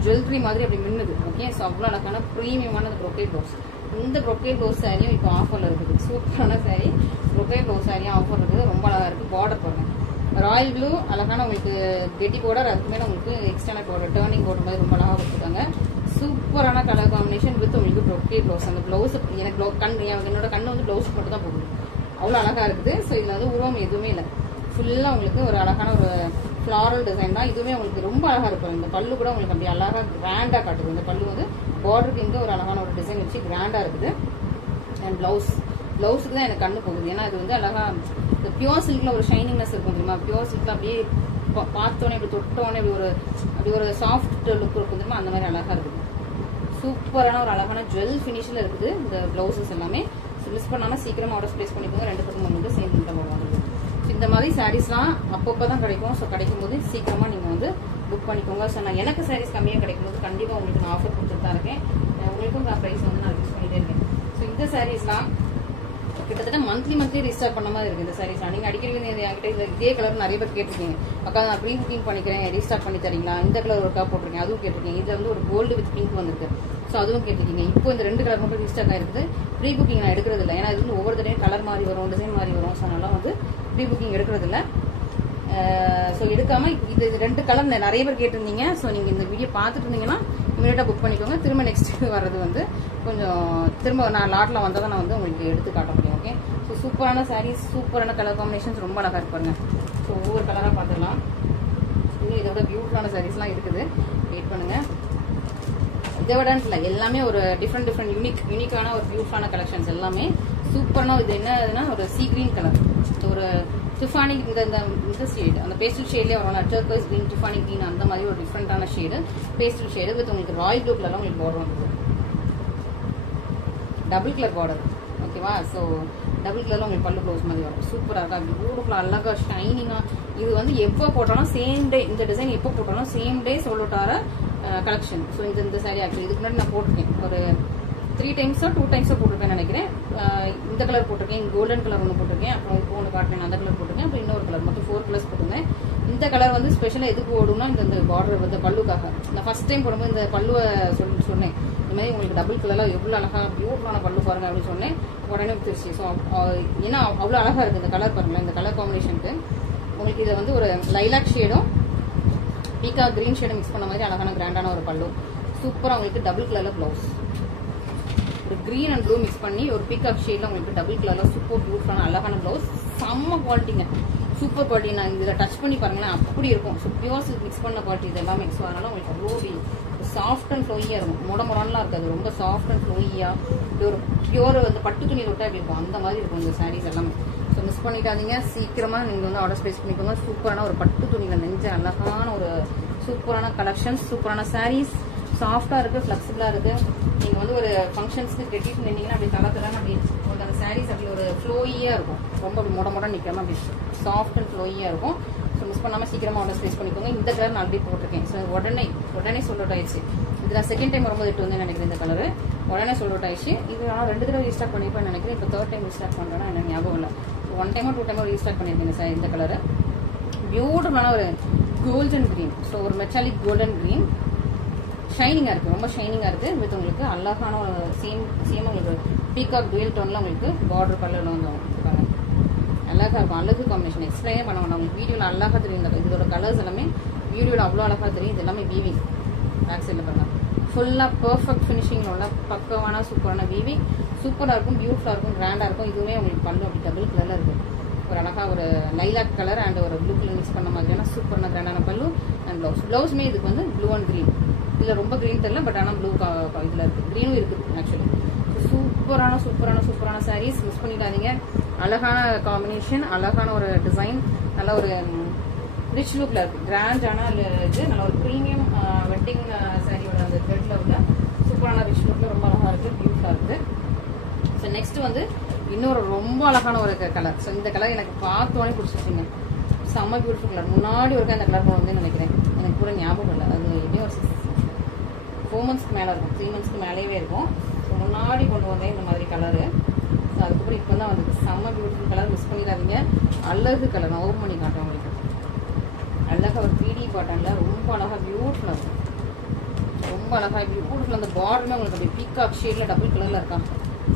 ஜுவல்லரி மாதிரி அப்படி மின்னுது. ஓகே. ஸோ அவ்வளோ அழகான ப்ரீமியமான அந்த ப்ரொக்கேட் ப்ளவுஸ். இந்த ப்ரொக்கேட் ப்ளவுஸ் சாரியும் இப்போ ஆஃபரில் இருக்குது. சூப்பரான சாரி ப்ரொக்கேட் ப்ளவுஸ் சாரியும் ஆஃபர் இருக்குது. ரொம்ப அழகாக இருக்குது. பார்டர் பாருங்க, ராயல் ப்ளூ அழகான உங்களுக்கு கெட்டி பார்டர், அதுக்கு மேலே உங்களுக்கு எக்ஸ்டர்னல் பார்டர் டேர்னிங் பார்டர் மாதிரி ரொம்ப அழகாக கொடுத்துருக்காங்க. சூப்பரான கலர் காம்பினேஷன் வித் உங்களுக்கு ப்ரொக்கேட் ப்ளவுஸ். அந்த ப்ளவுஸ் எனக்கு என்னோட கண்ணு வந்து ப்ளவுஸ் மட்டும் தான் போகுது. அவ்வளோ அழகாக இருக்குது. ஸோ இதில் வந்து உருவம் எதுவுமே இல்லை. ஃபுல்லாக உங்களுக்கு ஒரு அழகான ஒரு ஃப்ளாரல் டிசைன் தான். இதுவுமே உங்களுக்கு ரொம்ப அழகாக இருக்கும். இந்த பல்லு கூட உங்களுக்கு அப்படி அழகாக கிராண்டாக காட்டுது. இந்த பல்லு வந்து பார்டருக்கு இங்கே ஒரு அழகான ஒரு டிசைன் வச்சு கிராண்டாக இருக்குது. அண்ட் ப்ளவுஸுக்கு தான் எனக்கு கண்ணு போகுது. ஏன்னா இது வந்து அழகாக இந்த பியூர் சில்கில் ஒரு ஷைனிங்னஸ் இருக்கும் தெரியுமா. பியூர் சில்கில் அப்படியே பார்த்தோன்னே இப்படி தொட்டோன்னே அப்படி ஒரு சாஃப்ட் லுக் இருக்கும் தெரியுமா. அந்த மாதிரி அழகாக இருக்குது. சூப்பரான ஒரு அழகான ஜுவல் ஃபினிஷில் இருக்குது இந்த ப்ளவுசஸ் எல்லாமே. மிஸ் பண்ணாமல் சீக்கிரமாக ஆர்டர் ப்ளேஸ் பண்ணிக்கோங்க. 2 பக்கம் வந்து சேம் வந்துருக்கு. ஸோ இந்த மாதிரி சாரீஸ்லாம் அப்பப்போ தான் கிடைக்கும். ஸோ கிடைக்கும் போது சீக்கிரமாக நீங்கள் வந்து புக் பண்ணிக்கோங்க. ஸோ நான் எனக்கு சாரீஸ் கம்மியாக கிடைக்கும் போது கண்டிப்பாக உங்களுக்கு நான் ஆஃபர் கொடுத்துட்டு தான் இருக்கேன். உங்களுக்கும் நான் ப்ரைஸ் வந்து நான் யூஸ் பண்ணிகிட்டே இருக்கேன். ஸோ இந்த சாரீஸ்லாம் கிட்டத்தட்ட மந்த்லி ரீஸ்டார்ட் பண்ண மாதிரி இருக்குது இந்த சாரீஸ்லாம். நீங்கள் அடிக்கடி என்கிட்ட இதே கலர் நிறைய பேர் கேட்டிருக்கீங்க. அக்கா நான் ப்ரீ புக்கிங் பண்ணிக்கிறேன், ரீஸ்டார்ட் பண்ணி தரீங்களா, இந்த கலர் ஒரு கா போட்டிருக்கேன், அதுவும் கேட்டிருக்கீங்க. இதில் வந்து ஒரு கோல்டு வித் பிங்க் வந்துருக்கு. ஸோ அதுவும் கேட்டிருக்கீங்க. இப்போ இந்த 2 கலர் மட்டும் ரீஸ்டார்ட் ஆகிருக்குது. ப்ரீ புக்கிங் நான் எடுக்கிறது இல்லை. ஏன்னா இது வந்து ஒவ்வொரு தடையும் கலர் மாதிரி வரும், டிசைன் மாதிரி வரும். ஸோ அதனால வந்து ப்ரீ புக்கிங் எடுக்கிறது இல்லை. ஸோ எடுக்காமல் இது 2 கலர் நிறைய பேர் கேட்டிருந்தீங்க. ஸோ நீங்கள் இந்த வீடியோ பார்த்துட்டு இருந்தீங்கன்னா இமீடியட்டாக புக் பண்ணிக்கோங்க. திரும்ப நெக்ஸ்ட் வர்றது வந்து கொஞ்சம் திரும்ப நான் லாட்டில் வந்தால் தான் நான் வந்து உங்களுக்கு எடுத்து காட்ட முடியும். ஓகே. ஸோ சூப்பரான சாரீஸ், சூப்பரான கலர் காம்பினேஷன்ஸ் ரொம்ப அழகாக இருப்பாங்க. ஸோ ஒவ்வொரு கலராக பார்த்துடலாம். இன்னும் இதோட பியூட்டிஃபுல்லான சாரீஸ்லாம் இருக்குது. வெயிட் பண்ணுங்கள். இதை விட இல்லை, எல்லாமே ஒரு டிஃப்ரெண்ட் யூனிக்கான ஒரு பியூட்டிஃபுல்லான கலெக்ஷன்ஸ் எல்லாமே சூப்பரான. இது என்னதுன்னா ஒரு சீ கிரீன் கலர், ஒரு டிஃபானி இந்த ஷேடு, அந்த பேஸ்டல் ஷேட்லேயே வரும். டர்கோய்ஸ் கிரீன், டிஃபானி கிரீன், அந்த மாதிரி ஒரு டிஃப்ரெண்டான ஷேடு பேஸ்டல் ஷேடு வித் உங்களுக்கு ராயல் ப்ளூ கலர்லாம் உங்களுக்கு பார்டர் வந்துருக்கு. Double colour border. ஓகேவா. ஸோ டபுள் கலரில் உங்களுக்கு பல்லு ப்ளவுஸ் மாதிரி வரும். சூப்பராக இருக்கா, பியூட்டிஃபுல்லாக அழகாக ஷைனிங்காக. இது வந்து எப்போ போட்டாலும் சேம் டே, இந்த டிசைன் எப்போ போட்டாலும் சேம் டே சொல்லட்டார கலெக்ஷன். ஸோ இந்த சாரி ஆக்சுவலி இதுக்கு முன்னாடி நான் போட்டிருக்கேன். ஒரு 3 டைம்ஸோ 2 டைம்ஸோ போட்டிருக்கேன்னு நினைக்கிறேன். இந்த கலர் போட்டிருக்கேன், கோல்டன் கலர் ஒன்று போட்டிருக்கேன், அப்புறம் இப்போ ஒன்று காட்டுறேன் அந்த கலர் போட்டிருக்கேன், அப்புறம் இன்னொரு கலர், மொத்தம் 4 கலர்ஸ் போட்டிருந்தேன். இந்த கலர் வந்து ஸ்பெஷலாக எதுக்கு ஓடும்னா இந்த பார்டர் வந்து பல்லுக்காக. நான் ஃபர்ஸ்ட் டைம் போடும்போது இந்த பல்லுவை சொன்னேன், இந்த மாதிரி உங்களுக்கு டபுள் கலரில் எவ்வளோ அழகாக பியூட்டிஃபுல்லான பல்லு பாருங்க அப்படின்னு சொன்னேன். உடனே திருச்சி. ஸோ ஏன்னா அவ்வளோ அழகாக இருக்குது இந்த கலர் பாருங்களேன். இந்த கலர் காம்பினேஷனுக்கு உங்களுக்கு இதை வந்து ஒரு லைலாக் ஷேடும் பீக்கா கிரீன் ஷேடும் மிக்ஸ் பண்ண மாதிரி அழகான கிராண்டான ஒரு பல்லு. சூப்பராக உங்களுக்கு டபுள் கலரில் ப்ளவுஸ், ஒரு கிரீன் அண்ட் ப்ளூ மிக்ஸ் பண்ணி ஒரு பீகாக் ஷேடில் உங்களுக்கு டபுள் கலரில் சூப்பர் பியூட்டிஃபுல்லான அழகான ப்ளவுஸ். செம்ம குவாலிட்டிங்க, சூப்பர் குவாலிட்டி. நான் இதில் டச் பண்ணி பாருங்களேன், அப்படி இருக்கும். ஸோ பியூர் சில்க் மிக்ஸ் பண்ண குவாலிட்டி இது எல்லாமே. ஸோ அதனால உங்களுக்கு அவ்வளோ சாஃப்ட் அண்ட் ஃப்ளோயியாக இருக்கும். முடமுறான்லாம் இருக்காது, ரொம்ப சாஃப்ட் அண்ட் ஃப்ளோயியாக. இப்படி ஒரு பியூர் வந்து பட்டு துணி தொட்டா எப்படி இருக்கும் அந்த மாதிரி இருக்கும் இந்த சாரீஸ் எல்லாமே. ஸோ மிஸ் பண்ணிக்காதீங்க, சீக்கிரமாக நீங்கள் வந்து ஆர்டர் ப்ளேஸ் பண்ணிக்கோங்க. சூப்பரான ஒரு பட்டு துணிகள் நெஞ்ச அழகான ஒரு சூப்பரான கலெக்ஷன்ஸ், சூப்பரான சாரீஸ். சாஃப்டாக இருக்குது, ஃப்ளெக்சிபிளாக இருக்குது. நீங்கள் வந்து ஒரு ஃபங்க்ஷன்ஸ்க்கு கட்டிட்டு நின்னீங்கன்னா அப்படி தரத்துலாம் அப்படி உங்களுக்கு அந்த சாரீஸ் அப்படி ஒரு ஃப்ளோயியாக இருக்கும். ரொம்ப மொட நிற்காமல் அப்படி சாஃப்ட் அண்ட் ஃப்ளோயியாக இருக்கும். ஸோ மிஸ் பண்ணாமல் சீக்கிரமாக ஆர்டர் ப்ளேஸ் பண்ணிக்கோங்க. இந்த கலர் நான் ஆல்ரெடி போட்டிருக்கேன். ஸோ உடனே சோல்ட் அவுட் ஆயிடுச்சு. இது நான் செகண்ட் டைம் வரும்போது இட்டு வந்து நினைக்கிறேன். இந்த கலரு உடனே சோல்ட் அவுட் ஆயிடுச்சு. இது நான் 2 தடவை ரீஸ்டாக் பண்ணிப்பேன் நினைக்கிறேன். இப்போ 3rd டைம் ரீஸ்டாக் பண்ணுறேன்னா எனக்கு ஞாபகம் இல்லை. ஸோ 1 டைமோ 2 டைமோ ரீஸ்டாக் பண்ணியிருக்கேன் சார் இந்த கலரு. பியூட்டிஃபுல்லான ஒரு கோல்டன் க்ரீன். ஸோ ஒரு மெட்டாலிக் கோல்டன் க்ரீன் ஷைனிங்காக இருக்குது, ரொம்ப ஷைனிங்காக இருக்குது. வித் உங்களுக்கு அழகான ஒரு சேம் உங்களுக்கு பீகாக் டுவெல் டோனில் உங்களுக்கு பார்டர் கலரில் வந்து இருக்காங்க. அழகாக இருக்கும், அழகு காம்பினேஷன். எக்ஸ்பிளைனே பண்ண வேண்டாம், உங்களுக்கு வீடியோவில் அழகாக தெரியும். இதோட கலர்ஸ் எல்லாமே வீடியோவில் அவ்வளோ அழகாக தெரியும். இது எல்லாமே வீவிங். பேக் சைடில் பாருங்கள், ஃபுல்லாக பர்ஃபெக்ட் ஃபினிஷிங்கில் உள்ள பக்கமான சூப்பரான வீவிங். சூப்பராக இருக்கும், பியூட்டிஃபுல்லாக இருக்கும், கிராண்டாக இருக்கும். இதுவுமே உங்களுக்கு பல்லு அப்படி டபுள் கலரில் இருக்கும். ஒரு அழகாக ஒரு லைலாக் கலர் அண்ட் ஒரு ப்ளூ கலர் மிக்ஸ் பண்ண மாதிரியான சூப்பரான கிராண்டான பல்லு அண்ட் ப்ளவுஸுமே இதுக்கு வந்து ப்ளூ அண்ட் க்ரீன். இதில் ரொம்ப க்ரீன் தெரியல, பட் ஆனால் ப்ளூ இதில் இருக்குது, க்ரீனும் இருக்குது ஆக்சுவலி. சூப்பரான சாரீஸ் மிஸ் பண்ணிடாதீங்க. அழகான காம்பினேஷன், அழகான ஒரு டிசைன், நல்ல ஒரு ரிச் லுக்கில் இருக்குது. கிராண்டான இது நல்ல ஒரு ப்ரீமியம் வெட்டிங் சாரியோட அந்த த்ரெட்டில் உள்ள சூப்பரான ரிச் லுக்கில் ரொம்ப அழகாக இருக்குது, பியூட்டிஃபுல்லாக இருக்குது. ஸோ நெக்ஸ்ட் வந்து இன்னொரு ரொம்ப அழகான ஒரு கலர். ஸோ இந்த கலர் எனக்கு பார்த்தோன்னே பிடிச்சிருச்சுங்க. செம்ம பியூட்டிஃபுல் கலர். முன்னாடி ஒருக்கா இந்த கலர் வந்து நினைக்கிறேன், எனக்கு கூட ஞாபகம் இல்லை. அது எப்படியும் ஒரு 4 மந்த்ஸ்க்கு மேலே இருக்கும், 3 மந்த்ஸ்க்கு மேலேயே இருக்கும். ஸோ முன்னாடி கொண்டு வந்தேன் இந்த மாதிரி கலரு. ஸோ அதுக்கப்புறம் இப்போ தான் வந்து செம்ம பியூட்டிஃபுல் கலர், மிஸ் பண்ணிடாதீங்க. அழகு கலர் நான் ஓப்பன் பண்ணி காட்டுறேன் உங்களுக்கு. அழகாக ஒரு 3D பாட்டனில் ரொம்ப அழகாக பியூட்டிஃபுல்லாக இருக்கும். ரொம்ப அழகாக பியூட்டிஃபுல். அந்த பார்டருமே உங்களுக்கு அப்படி பீகாக் ஷேடில் டபுள் கலரில் இருக்கான்.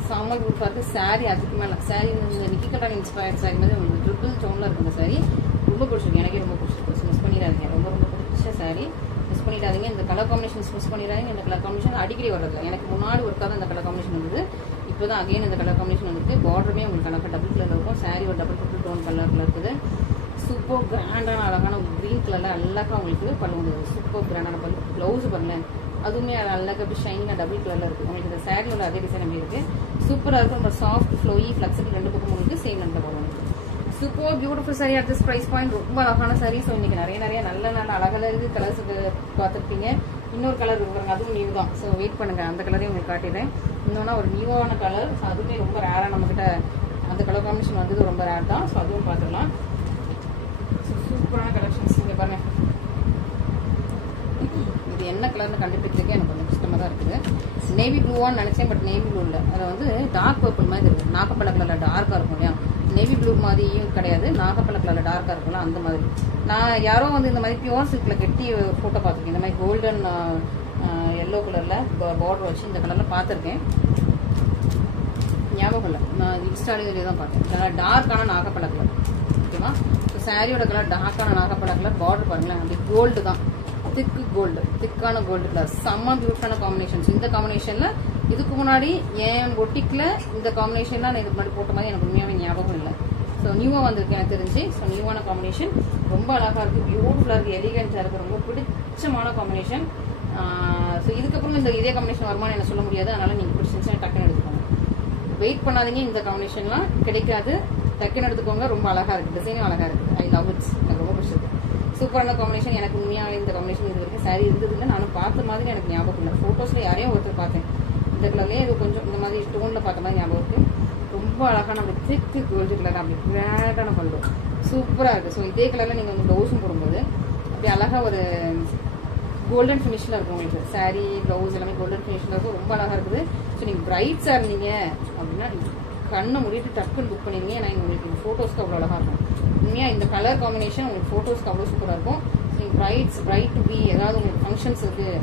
செம்ம பியூட்டிஃபுல்லாக இருக்குது. சாரீ அதுக்கு மேலே சாரீ இந்த நிக்கிகட்டான் இன்ஸ்பயர்ட் சாரீ மாதிரி உங்களுக்கு ட்ரிபிள் டோனில் இருக்குது. இந்த சாரீ ரொம்ப பிடிச்சிருக்கு, எனக்கே ரொம்ப பிடிச்சிருக்கு. மிஸ் பண்ணிடாதீங்க, ரொம்ப பிடிச்ச சாரீ. மிஸ் பண்ணிடாதீங்க. இந்த கலர் காம்பினேஷன்ஸ் மிஸ் பண்ணிடாதீங்க. இந்த கலர் காம்பினேஷன் அடிக்கடி வரதில்லை. எனக்கு முன்னாடி ஒருக்காக இந்த கலர் காம்பினேஷன் இருந்தது, இப்போ தான் அகைன் இந்த கலர் காம்பினேஷன் வந்துருக்கு. பார்டருமே உங்களுக்கு அழகாக டபுள் கலரில் இருக்கும். சாரீ ஒரு டபுள் டோன் கலரில் இருக்குது. சூப்பர் கிராண்டான அழகான க்ரீன் கலரில் அழகாக உங்களுக்கு பல்லு வந்து சூப்பர் கிராண்டான பல்லு. ப்ளவுஸ் பாருங்களேன், அதுவுமே அழகாக அப்படி ஷைனிங்காக டபுள் கலரில் இருக்குது. உங்களுக்கு இந்த சாரியோட அதே டிசைன் அப்படி இருக்குது. சூப்பராக இருக்கும். ரொம்ப சாஃப்ட் ஃப்ளோயி ஃப்ளெக்சிபிள் 2 பக்கம் உங்களுக்கு சேம் நெட்டில் போகும். Super beautiful sari at this price point. ரொம்ப அழகான சாரி. ஸோ இன்றைக்கி நிறைய நல்ல அழகழகு கலர்ஸ் பார்த்துருப்பீங்க. இன்னொரு கலர் இருக்குறாங்க, அதுவும் நியூ தான். ஸோ வெயிட் பண்ணுங்கள், அந்த கலரையும் உங்களுக்கு காட்டிடுறேன். இன்னொன்னா ஒரு நியூவான கலர், ஸோ அதுவுமே ரொம்ப ரேராக நம்மக்கிட்ட அந்த கலர் காம்பினேஷன் வந்தது ரொம்ப ரேர் தான். ஸோ அதுவும் பார்த்துக்கலாம். ஸோ சூப்பரான கலெக்ஷன்ஸ் இங்கே பாருங்கள். இது என்ன கலர்னு கண்டுபிடிச்சிருக்கேன், எனக்கு கொஞ்சம் கஷ்டமாக தான் இருக்குது. நேவி ப்ளூவான்னு நினச்சேன், பட் நேவி ப்ளூ இல்லை. அதை வந்து டார்க் பர்பிள் மாதிரி இருக்குது. நாகப்பழ கலரில் டார்க்காக இருக்கும் இல்லையா, நேவி ப்ளூ மாதிரியும் கிடையாது, நாகப்பழ கலரில் டார்க்காக இருக்கும்ல அந்த மாதிரி. நான் யாரோ வந்து இந்த மாதிரி பியூர் சில்கில் கட்டி ஃபோட்டோ பார்த்துருக்கேன். இந்த மாதிரி கோல்டன் எல்லோ கலரில் பார்டர் வச்சு இந்த கலரில் பார்த்துருக்கேன், ஞாபகம் இல்லை. நான் இன்ஸ்டாலே தான் பார்த்தேன். நல்லா டார்க்கான நாகப்பழ கலர். ஓகேவா? ஸோ சாரியோட கலர் டார்க்கான நாகப்பழ கலர். பார்டர் பாருங்களேன், அப்படி கோல்டு தான், திக்கு கோல்டு, திக்கான கோல்டு கலர். செம்ம பியூட்டிஃபுல்லான காம்பினேஷன்ஸ். இந்த காம்பினேஷனில் இதுக்கு முன்னாடி என் பொட்டிக்கில் இந்த காம்பினேஷன்லாம் நான் இதுக்கு முன்னாடி போட்ட மாதிரி எனக்கு உண்மையாகவே ஞாபகம் இல்லை. ஸோ நியூவாக வந்திருக்கு எனக்கு தெரிஞ்சு. ஸோ நியூவான காம்பினேஷன் ரொம்ப அழகாக இருக்குது, பியூட்டிஃபுல்லாக இருக்குது, எலிகன்ஸாக இருக்குது, ரொம்ப பிடிச்சமான காம்பினேஷன். ஸோ இதுக்கப்புறம் இதே காம்பினேஷன் வருமானு என்ன சொல்ல முடியாது. அதனால் நீங்கள் பிடிச்சிருந்துச்சுன்னா டக்குன்னு எடுத்துக்கோங்க. வெயிட் பண்ணாதீங்க, இந்த காம்பினேஷன்லாம் கிடைக்காது. டக்குன்னு எடுத்துக்கோங்க. ரொம்ப அழகாக இருக்குது, டிசைனும் அழகாக இருக்குது. I love it's. எனக்கு ரொம்ப பிடிச்சிருக்கு. சூப்பரான காம்பினேஷன். எனக்கு உண்மையாக இந்த காம்பினேஷன் இது வரைக்கும் சாரி இருந்ததில்லை. நானும் பார்த்த மாதிரி எனக்கு ஞாபகம் இல்லை. ஃபோட்டோஸில் யாரையும் ஒருத்தர் பார்த்தேன் இந்த கலர்லேயே, இது கொஞ்சம் இந்த மாதிரி டோனில் பார்த்த மாதிரி ஞாபகம் இருக்குது. ரொம்ப அழகான அப்படி திக்கு கோல்டு கலர், அப்படி கிராண்டான பல்லு சூப்பராக இருக்குது. ஸோ இதே கலரில் நீங்கள் வந்து ப்ளவுஸும் போடும்போது அப்படி அழகாக ஒரு கோல்டன் ஃபினிஷில் இருக்கும் உங்களுக்கு. சாரீ ப்ளவுஸ் எல்லாமே கோல்டன் ஃபினிஷில் இருக்கும், ரொம்ப அழகாக இருக்குது. ஸோ நீங்கள் பிரைட்ஸாக இருந்தீங்க அப்படின்னா கண்ணை மூடிட்டு டக்குன்னு புக் பண்ணிடுங்க. ஏன்னா உங்களுக்கு ஃபோட்டோஸ்க்கு அவ்வளோ அழகாக இருக்கும். உண்மையாக இந்த கலர் காம்பினேஷன் உங்களுக்கு ஃபோட்டோஸ்க்கு அவ்வளோ சூப்பராக இருக்கும். நீங்கள் பிரைட் டு பி ஏதாவது உங்களுக்கு ஃபங்க்ஷன்ஸ் இருக்குது,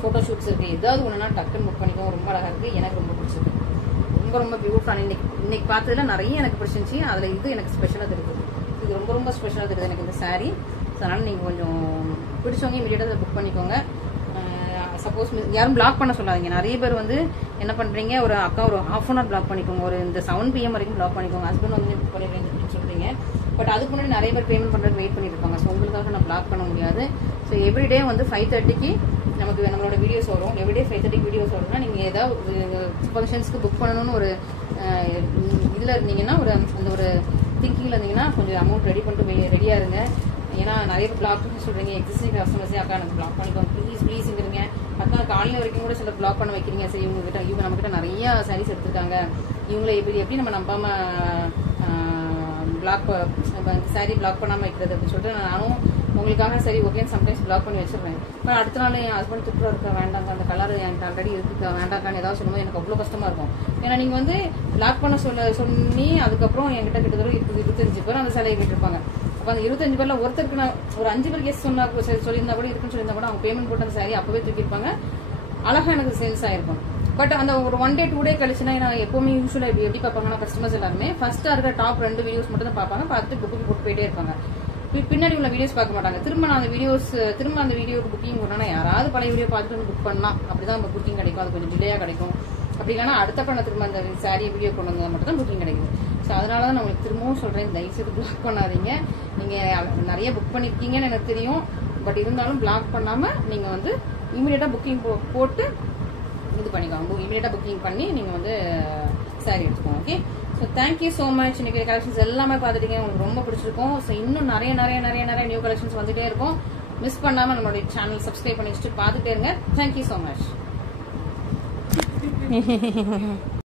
ஃபோட்டோ ஷூட்ஸ் இருக்குது, ஏதாவது ஒன்றுனா டக்குன்னு புக் பண்ணிக்கோங்க. ரொம்ப அழகாக இருக்குது, எனக்கு ரொம்ப பிடிச்சிருக்கு. ரொம்ப பியூட்டிஃபுல்லான இன்னைக்கு பார்த்ததுல நிறைய எனக்கு பிடிச்சிருந்துச்சி. அதில் இது எனக்கு ஸ்பெஷலாக இருக்குது. இது ரொம்ப ஸ்பெஷலாக இருக்குது எனக்கு இந்த சாரீ. ஸோ அதனால் நீங்கள் கொஞ்சம் பிடிச்சவங்க இமீடியட்டாக புக் பண்ணிக்கோங்க. சப்போஸ் யாரும் பிளாக் பண்ண சொல்லாதீங்க. நிறைய பேர் வந்து என்ன பண்ணுறீங்க, ஒரு அக்கா ஒரு ½ hour பிளாக் பண்ணிக்கோங்க, ஒரு இந்த 7 PM வரைக்கும் பிளாக் பண்ணிக்கோங்க. ஹஸ்பண்ட் வந்து புக் பண்ணிடுறேன்னு சொல்கிறீங்க. பட் அதுக்கு முன்னாடி நிறைய பேர் பேமெண்ட் பண்ணுறதுக்கு வெயிட் பண்ணிட்டு இருப்பாங்க. ஸோ உங்களுக்காக நான் பிளாக் பண்ண முடியாது. ஸோ எவ்ரிடே வந்து 5:30க்கு நமக்கு நம்மளோட வீடியோஸ் வரும். எவ்ரிடே 5:30 வீடியோஸ் வரும்னா நீங்கள் ஏதாவது ஃபங்க்ஷன்ஸ்க்கு புக் பண்ணணும்னு ஒரு இதில் இருந்தீங்கன்னா, ஒரு அந்த ஒரு திங்கிங்கில் இருந்தீங்கன்னா கொஞ்சம் அமௌண்ட் ரெடி பண்ணிட்டு ரெடியாக இருங்க. ஏன்னா நிறைய பிளாக் பண்ணி சொல்றீங்க, எக்ஸிஸ்டிங் கஸ்டமர்ஸே அக்கா எனக்கு பிளாக் பண்ணிக்கோங்க ப்ளீஸ்ங்கிறீங்க. அக்கா காலையில் வரைக்கும் கூட சில பிளாக் பண்ண வைக்கிறீங்க. சரி இவங்க நம்ம கிட்ட நிறைய சாரீஸ் எடுத்திருக்காங்க, இவங்களை எப்படி நம்ம நம்பாம பிளாக் சாரி பிளாக் பண்ணாமல் வைக்கிறது அப்படின்னு சொல்லிட்டு நானும் உங்களுக்காக சரி ஓகேன்னு சம்டைம்ஸ் பிளாக் பண்ணி வச்சிருவேன். ஆனால் அடுத்த நாள் என் ஹஸ்பண்ட் திட்டுறா இருக்க வேண்டாங்க, அந்த கலர் என்கிட்ட ஆல்ரெடி இருக்குக்கா வேண்டாக்கான்னு ஏதாவது சொல்லும்போது எனக்கு அவ்வளோ கஷ்டமா இருக்கும். ஏன்னா நீங்கள் வந்து பிளாக் பண்ண சொல்லி அதுக்கப்புறம் என்கிட்ட கிட்டத்தட்ட 25 பேர் அந்த சிலையை கேட்டிருப்பாங்க. அப்போ அந்த 25 பேர்ல ஒருத்தருக்கு நான் ஒரு 5 பேர் கேஸ் சொல்லியிருந்தா கூட இருக்குன்னு சொல்லியிருந்தா கூட அவங்க பேமெண்ட் போட்டு அந்த சாரி அப்பவே தூக்கியிருப்பாங்க, அழகா எனக்கு சேல்ஸ் ஆயிருக்கும். பட் அந்த ஒரு 1 day 2 day கழிச்சுனா நான் எப்பவுமே யூஸ்வலா எப்படி பார்ப்பாங்கன்னா கஸ்டமர்ஸ் எல்லாருமே ஃபர்ஸ்டா இருக்க டாப் 2 வீடியோஸ் மட்டும் தான் பார்ப்பாங்க, பார்த்துட்டு புக்கிங் போட்டு போயிட்டே இருப்பாங்க. பின்னாடி உள்ள வீடியோஸ் பார்க்க மாட்டாங்க. திரும்ப அந்த வீடியோக்கு புக்கிங் பண்ணா யாராவது பழைய வீடியோ பார்த்துட்டு வந்து புக் பண்ணலாம், அப்படிதான் நம்ம புக்கிங் கிடைக்கும். அது கொஞ்சம் டிலேயா கிடைக்கும். அப்படி இல்லைன்னா அடுத்த பண்ண திரும்ப அந்த சாரி வீடியோ கொண்டு வந்தா மட்டும் தான் புக்கிங் கிடைக்கும். ஸோ அதனால தான் நான் உங்களுக்கு திரும்பவும் சொல்றேன், தயவுசெய்து பிளாக் பண்ணாதீங்க. நீங்க நிறைய புக் பண்ணிருக்கீங்கன்னு எனக்கு தெரியும், பட் இருந்தாலும் பிளாக் பண்ணாம நீங்க வந்து இமீடியட்டா புக்கிங் போட்டு இது பண்ணிக்கோங்க. இமீடியட்டா புக்கிங் பண்ணி நீங்க வந்து சாரி எடுத்துக்கோங்க. Okay, so thank you so much. இன்னைக்கு கலெக்ஷன்ஸ் எல்லாமே பார்த்துட்டீங்க, உங்களுக்கு ரொம்ப பிடிச்சிருக்கும். ஸோ இன்னும் நிறைய நியூ கலெக்ஷன்ஸ் வந்துட்டே இருக்கும். மிஸ் பண்ணாம நம்மளுடைய சேனல் சப்ஸ்கிரைப் பண்ணி வச்சுட்டு பார்த்துட்டே இருங்க. Thank you so much.